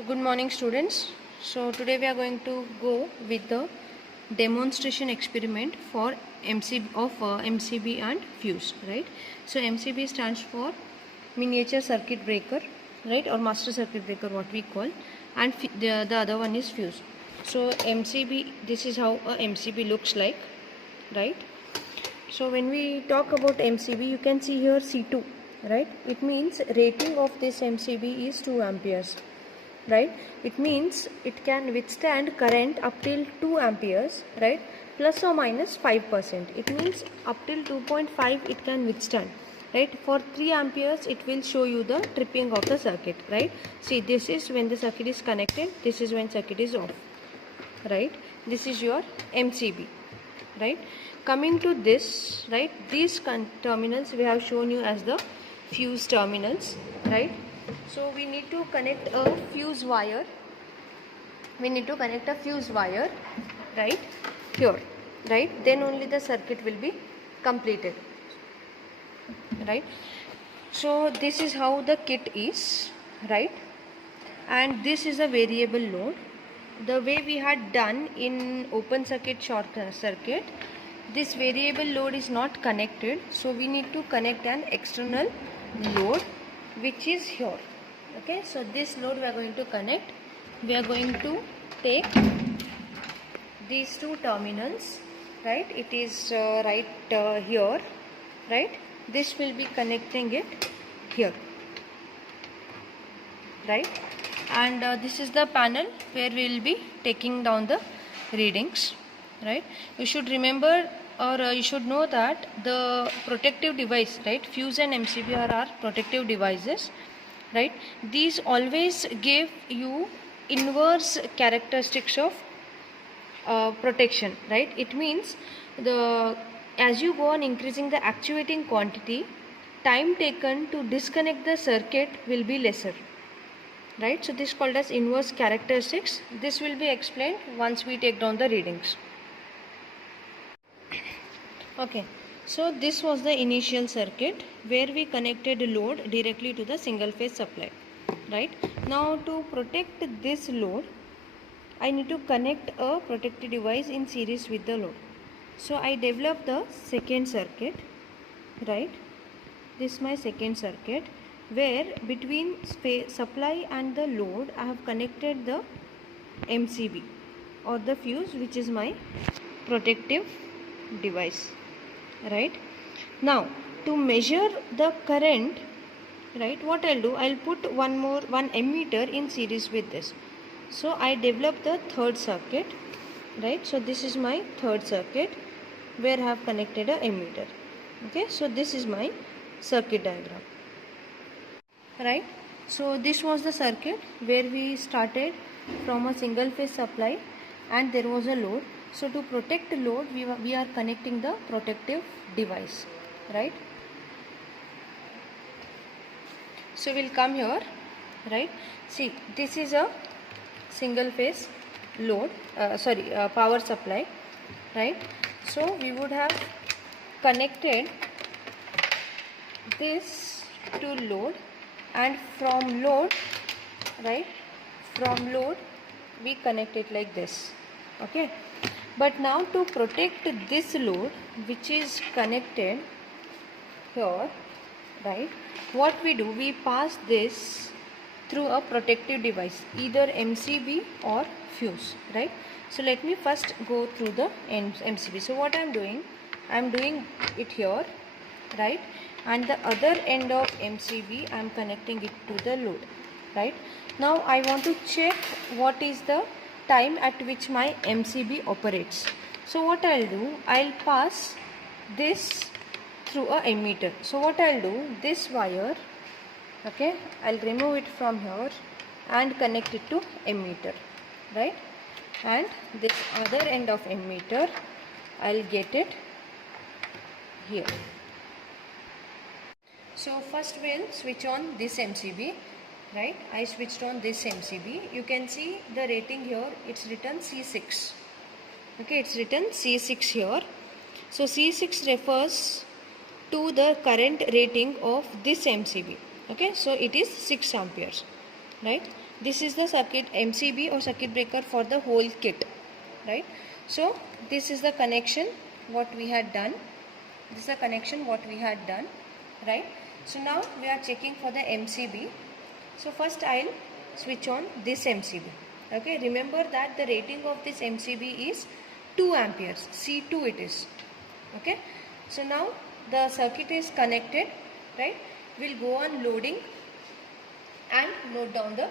So good morning students. So today we are going to go with the demonstration experiment for MCB and fuse, right? So MCB stands for miniature circuit breaker, right, or master circuit breaker what we call, and the other one is fuse. So MCB, this is how a MCB looks like, right? So when we talk about MCB, you can see here C2, right? It means rating of this MCB is 2 amperes, right? It means it can withstand current up till 2 amperes, right, plus or minus 5%. It means up till 2.5 it can withstand, right? For 3 amperes it will show you the tripping of the circuit, right? See, this is when the circuit is connected, this is when circuit is off, right? This is your MCB, right? Coming to this, right, these terminals we have shown you as the fuse terminals, right? So we need to connect a fuse wire. Right, here, right? Then only the circuit will be completed, right? So this is how the kit is, right? And this is a variable load. The way we had done in open circuit, short circuit, this variable load is not connected, so we need to connect an external load which is here. Okay, so this load we are going to connect. We are going to take these two terminals, right? It is right here, right? This will be connecting it here, right? And this is the panel where we will be taking down the readings, right? You should remember, or you should know that the protective device, right, fuse and MCB are our protective devices, right? These always give you inverse characteristics of protection, right? It means as you go on increasing the actuating quantity, time taken to disconnect the circuit will be lesser, right? So this is called as inverse characteristics. This will be explained once we take down the readings. Okay, so this was the initial circuit where we connected load directly to the single phase supply, right? Now to protect this load, I need to connect a protective device in series with the load. So I developed the second circuit, right? This is my second circuit, where between supply and the load I have connected the MCB or the fuse, which is my protective device, right? Now to measure the current, right, what I'll do, I'll put one ammeter in series with this. So I developed the third circuit, right? So this is my third circuit where I have connected a ammeter. Okay, so this is my circuit diagram, right? So this was the circuit where we started from a single phase supply and there was a load. So to protect the load, we are connecting the protective device, right? So we'll come here, right? See, this is a single phase load, power supply, right? So we would have connected this to load, and from load, right, from load we connect it like this. Okay, but now to protect this load which is connected here, right, what we do, we pass this through a protective device, either MCB or fuse, right? So let me first go through the MCB. So what I'm doing it here, right, and the other end of MCB I'm connecting it to the load, right? Now I want to check what is the time at which my MCB operates. So what I'll do, I'll pass this through a ammeter. So what I'll do, this wire, okay, I'll remove it from here and connect it to ammeter, right? And this other end of ammeter, I'll get it here. So first we'll switch on this MCB, right? I switched on this MCB. You can see the rating here, it's written C6. Okay, it's written C6 here. So C6 refers to the current rating of this MCB. Okay, so it is 6 amperes, right? This is the circuit MCB or circuit breaker for the whole kit, right? So this is the connection what we had done. This is the connection what we had done, right? So now we are checking for the MCB. So first I'll switch on this MCB. Okay, remember that the rating of this MCB is 2 amperes. C2 it is. Okay, so now the circuit is connected, right? We'll go on loading and note down the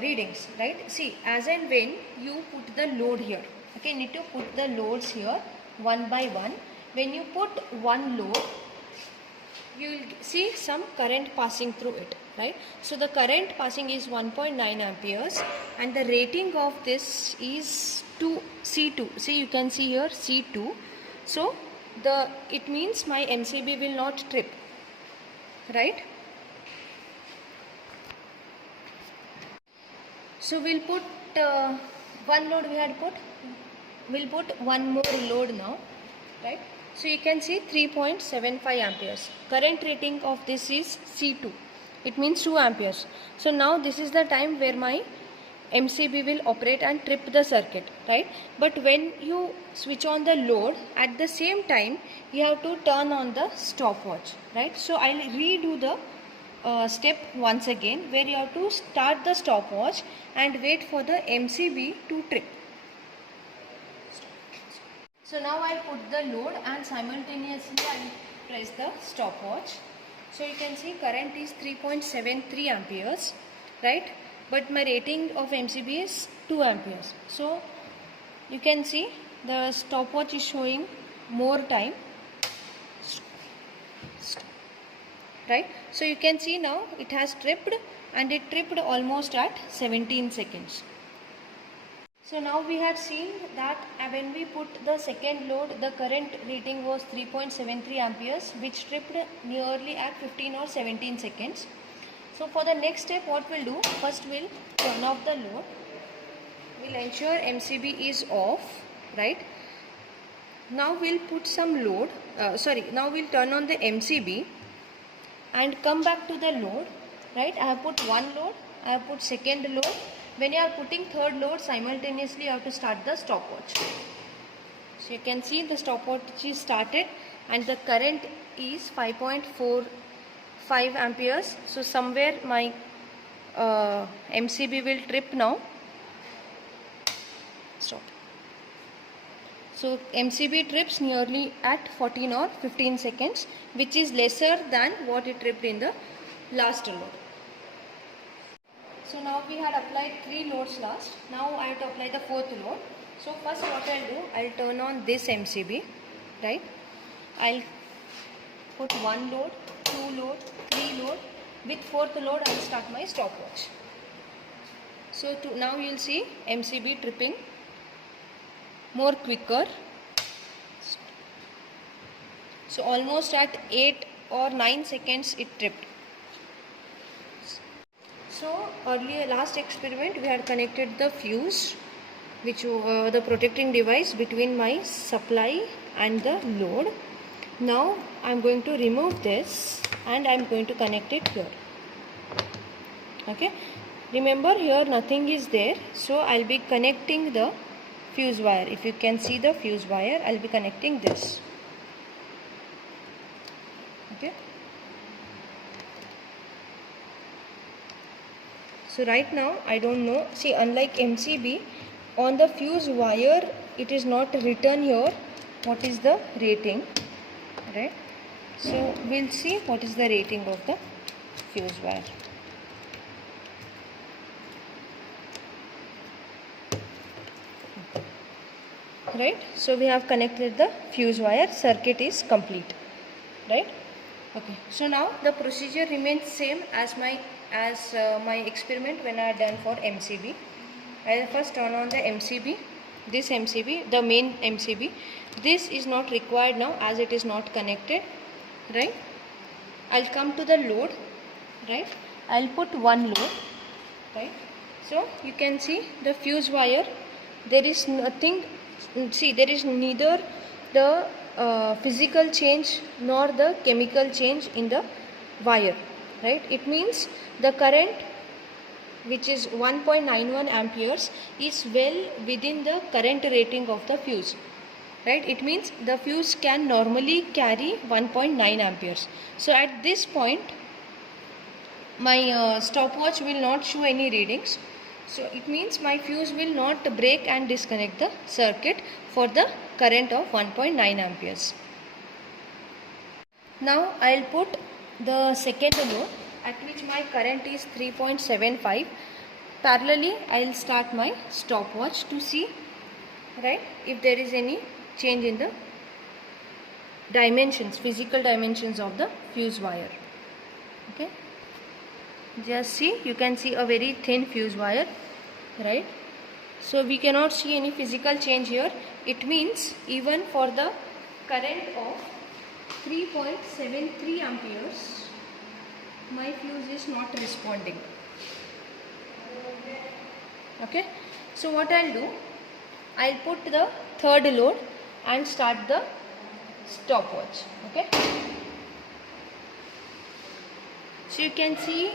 readings, right? See, as and when you put the load here, okay, need to put the loads here one by one. When you put one load, you will see some current passing through it, right? So the current passing is 1.9 amperes and the rating of this is C2. See, you can see here C2. So it means my MCB will not trip, right? So we'll put one load we had put. We'll put one more load now, right? So you can see 3.75 amperes. Current rating of this is C2. It means 2 amperes. So now this is the time where my MCB will operate and trip the circuit, right? But when you switch on the load, at the same time you have to turn on the stopwatch, right? So I'll redo the step once again, where you have to start the stopwatch and wait for the MCB to trip. So now I'll put the load and simultaneously I'll press the stopwatch. So you can see current is 3.73 amperes, right? But my rating of MCB is 2 amperes. So you can see the stopwatch is showing more time, right? So you can see now it has tripped, and it tripped almost at 17 seconds. So now we have seen that when we put the second load, the current rating was 3.73 amperes, which tripped nearly at 15 or 17 seconds. So for the next step, what we'll do, first we'll turn off the load. We'll ensure MCB is off, right? Now we'll put some load, now we'll turn on the MCB and come back to the load, right? I have put one load, I have put second load. When you are putting third load, simultaneously you have to start the stopwatch. So you can see the stopwatch is started and the current is 5.45 amperes. So somewhere my MCB will trip now. Stop. So MCB trips nearly at 14 or 15 seconds, which is lesser than what it tripped in the last load. So now we had applied 3 loads last. Now I have to apply the 4th load. So first what I'll do, I'll turn on this MCB, right? I'll put 1 load, 2 load, 3 load. With 4th load I'll start my stopwatch. So now you'll see MCB tripping more quicker. So almost at 8 or 9 seconds it tripped. So earlier last experiment we had connected the fuse, which the protecting device between my supply and the load. Now I am going to remove this and I am going to connect it here. Okay, remember here nothing is there, so I'll be connecting the fuse wire. If you can see the fuse wire, I'll be connecting this. Okay. So right now I don't know, see, unlike MCB, on the fuse wire it is not written here what is the rating, right? So we'll see what is the rating of the fuse wire. Right, so we have connected the fuse wire, circuit is complete, right? Okay, so now the procedure remains same as my experiment when I done for MCB. I will first turn on the MCB, this MCB, the main MCB. This is not required now as it is not connected, right? I'll come to the load, right? I'll put one load, right? So you can see the fuse wire, there is nothing, see, there is neither the physical change nor the chemical change in the wire, right? It means the current which is 1.91 amperes, is well within the current rating of the fuse, right? It means the fuse can normally carry 1.9 amperes. So at this point my stopwatch will not show any readings, so it means my fuse will not break and disconnect the circuit for the current of 1.9 amperes. Now I'll put the second load at which my current is 3.75. Parallelly I'll start my stopwatch to see, right, if there is any change in the dimensions, physical dimensions of the fuse wire. Okay, just see, you can see a very thin fuse wire, right? So we cannot see any physical change here. It means even for the current of 3.73 amperes my fuse is not responding. Okay, so what I'll do, I'll put the third load and start the stopwatch. Okay, so you can see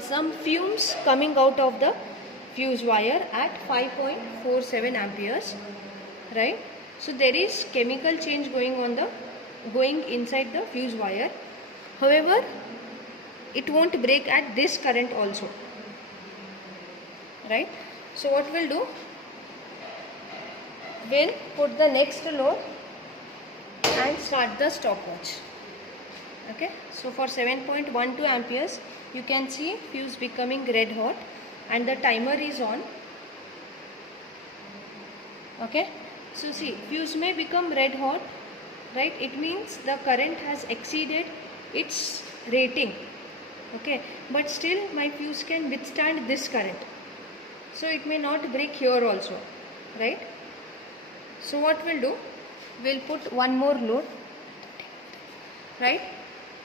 some fumes coming out of the fuse wire at 5.47 amperes, right? So there is chemical change going inside the fuse wire. However, it won't break at this current also, right? So what we'll do, we'll put the next load and start the stopwatch. Okay, so for 7.12 amperes you can see fuse becoming red hot and the timer is on. Okay, so see, fuse may become red hot, right? It means the current has exceeded its rating. Okay, but still my fuse can withstand this current, so it may not break here also, right? So what we'll do, we'll put one more load, right?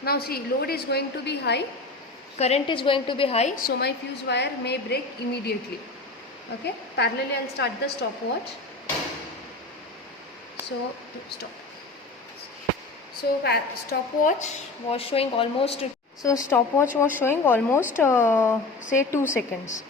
Now see, load is going to be high, current is going to be high, so my fuse wire may break immediately. Okay, parallelly I'll start the stopwatch. So stop. So stopwatch was showing almost say 2 seconds.